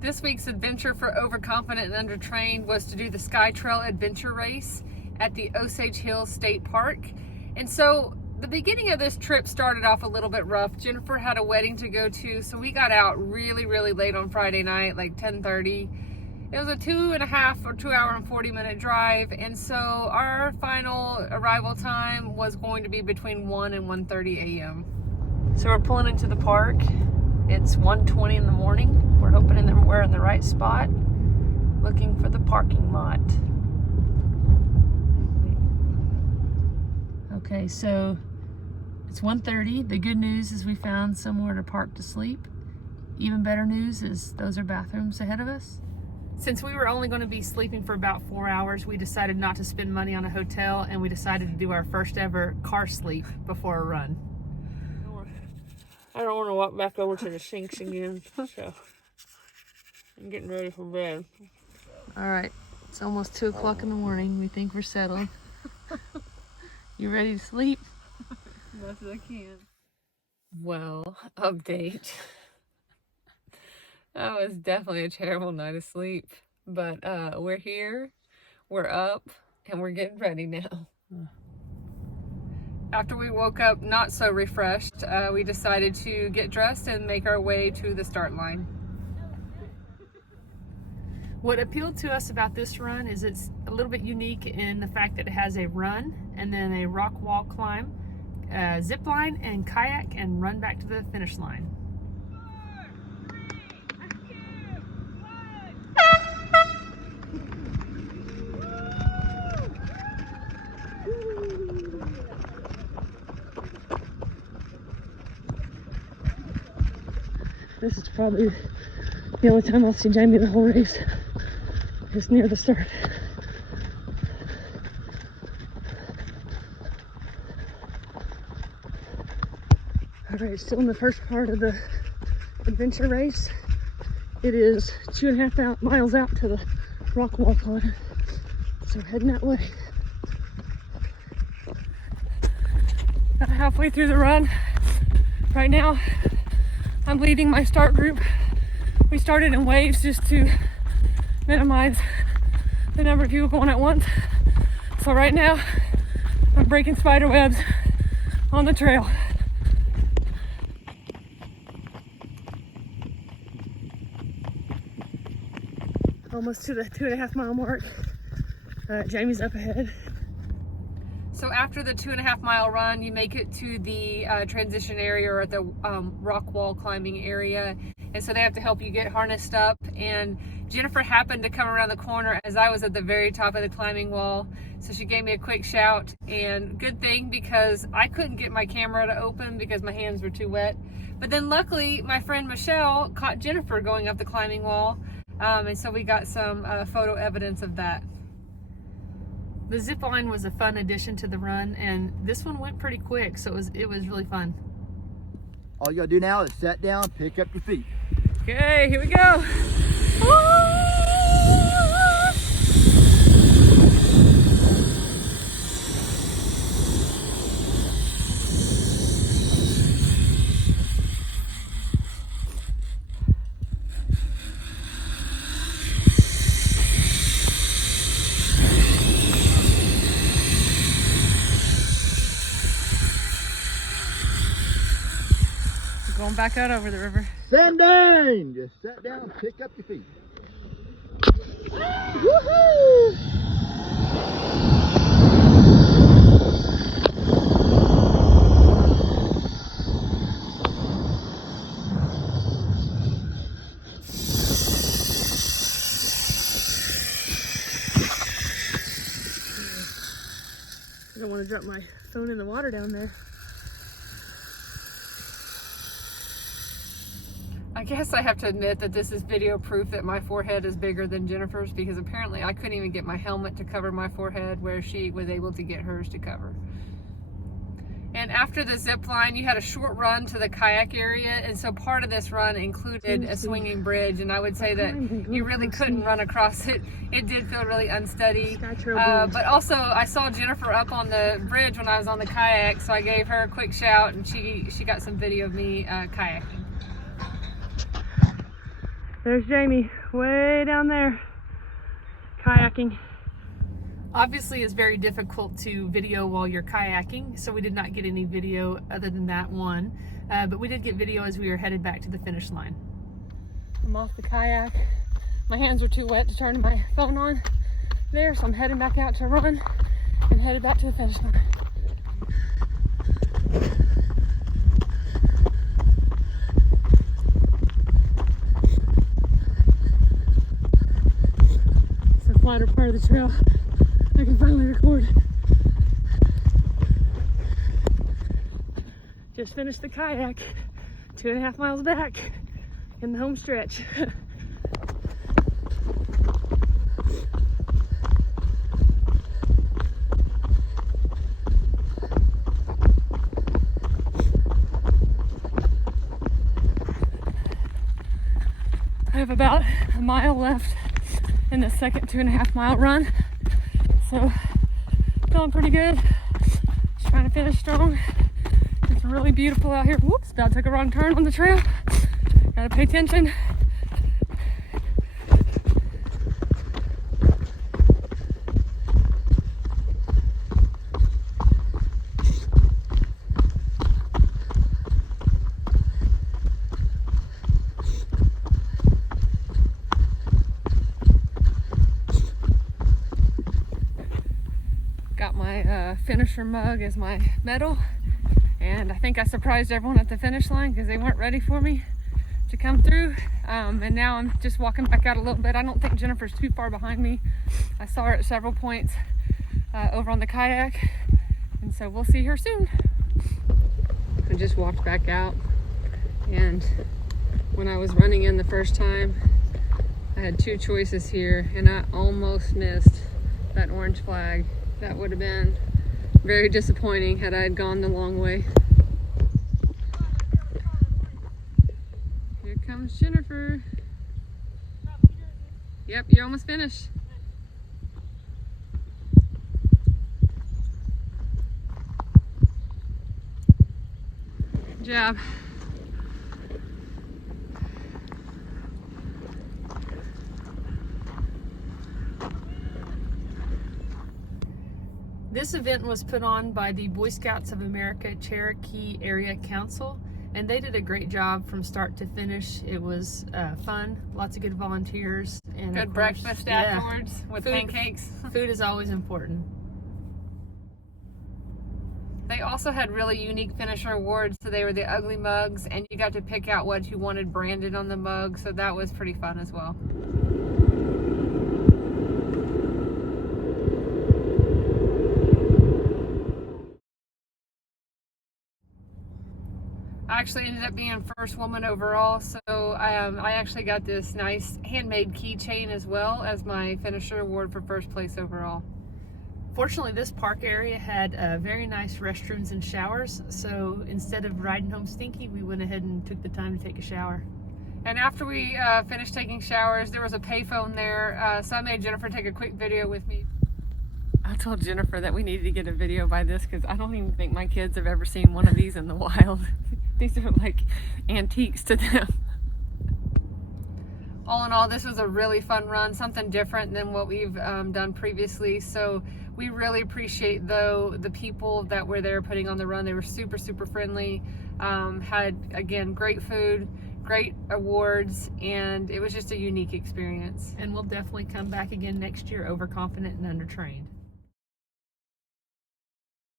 This week's adventure for overconfident and undertrained was to do the Sky Trail Adventure Race at the Osage Hill State Park. And so the beginning of this trip started off a little bit rough. Jennifer had a wedding to go to, so we got out really late on Friday night, like 10:30. It was a 2.5 or 2 hour and 40-minute drive, and so our final arrival time was going to be between 1 and 1:30 a.m. So we're pulling into the park. It's 1:20 in the morning. We're hoping we're in the right spot, looking for the parking lot. Okay, so it's 1:30. The good news is we found somewhere to park to sleep. Even better news is those are bathrooms ahead of us. Since we were only going to be sleeping for about 4 hours, we decided not to spend money on a hotel, and we decided to do our first ever car sleep before a run. I don't want to walk back over to the sinks again, so I'm getting ready for bed. All right, it's almost 2 o'clock in the morning. We think we're settled. You ready to sleep? Best as I can. Well, update. That was definitely a terrible night of sleep, but we're here, we're up, and we're getting ready now. After we woke up not so refreshed, we decided to get dressed and make our way to the start line. What appealed to us about this run is it's a little bit unique in the fact that it has a run and then a rock wall climb, zip line and kayak, and run back to the finish line. This is probably the only time I'll see Jamie the whole race. Just near the start. Alright, still in the first part of the adventure race. It is 2.5 miles out to the rock wall climb. So we're heading that way. About halfway through the run. Right now, I'm leading my start group. We started in waves just to minimize the number of people going at once. So right now, I'm breaking spider webs on the trail. Almost to the 2.5 mile mark. Jamie's up ahead. So after the 2.5 mile run, you make it to the transition area, or at the rock wall climbing area. And so they have to help you get harnessed up. And Jennifer happened to come around the corner as I was at the very top of the climbing wall. So she gave me a quick shout, and good thing, because I couldn't get my camera to open because my hands were too wet. But then luckily my friend Michelle caught Jennifer going up the climbing wall. And so we got some photo evidence of that. The zip line was a fun addition to the run, and this one went pretty quick, so it was really fun. All you gotta do now is sit down, pick up your feet. Okay, here we go. Going back out over the river. Stand down! Just sit down, pick up your feet. Woohoo! I don't want to drop my phone in the water down there. I guess I have to admit that this is video proof that my forehead is bigger than Jennifer's, because apparently I couldn't even get my helmet to cover my forehead where she was able to get hers to cover. And after the zip line, you had a short run to the kayak area, and so part of this run included a swinging bridge, and I would say that you really couldn't run across it. It did feel really unsteady. But also, I saw Jennifer up on the bridge when I was on the kayak, so I gave her a quick shout, and she got some video of me kayaking. There's Jamie, way down there, kayaking. Obviously, it's very difficult to video while you're kayaking, so we did not get any video other than that one. But we did get video as we were headed back to the finish line. I'm off the kayak. My hands are too wet to turn my phone on there, so I'm heading back out to run and headed back to the finish line. It's the flatter part of the trail. I can finally record. Just finished the kayak, 2.5 miles back in the home stretch. I have about a mile left in the second 2.5 mile run, so feeling pretty good. Just trying to finish strong. It's really beautiful out here. Whoops, about took a wrong turn on the trail. Gotta pay attention. Got my finisher mug as my medal, and I think I surprised everyone at the finish line because they weren't ready for me to come through. And now I'm just walking back out a little bit. I don't think Jennifer's too far behind me. I saw her at several points over on the kayak, and so we'll see her soon. I just walked back out, and when I was running in the first time, I had two choices here, and I almost missed that orange flag. That would have been very disappointing had I had gone the long way. Here comes Jennifer. Yep, you're almost finished. Good job. This event was put on by the Boy Scouts of America Cherokee Area Council, and they did a great job from start to finish. It was fun, lots of good volunteers, and Good breakfast afterwards with pancakes. Food is always important. They also had really unique finisher awards. So they were the ugly mugs, and you got to pick out what you wanted branded on the mug. So that was pretty fun as well. I actually ended up being first woman overall, so I actually got this nice handmade keychain as well as my finisher award for first place overall. Fortunately, this park area had very nice restrooms and showers, so instead of riding home stinky, we went ahead and took the time to take a shower. And after we finished taking showers, there was a payphone there, so I made Jennifer take a quick video with me. I told Jennifer that we needed to get a video by this because I don't even think my kids have ever seen one of these in the wild. These are like antiques to them. All in all, this was a really fun run, something different than what we've done previously. So we really appreciate, though, the people that were there putting on the run. They were super, super friendly, had, again, great food, great awards, and it was just a unique experience. And we'll definitely come back again next year overconfident and undertrained.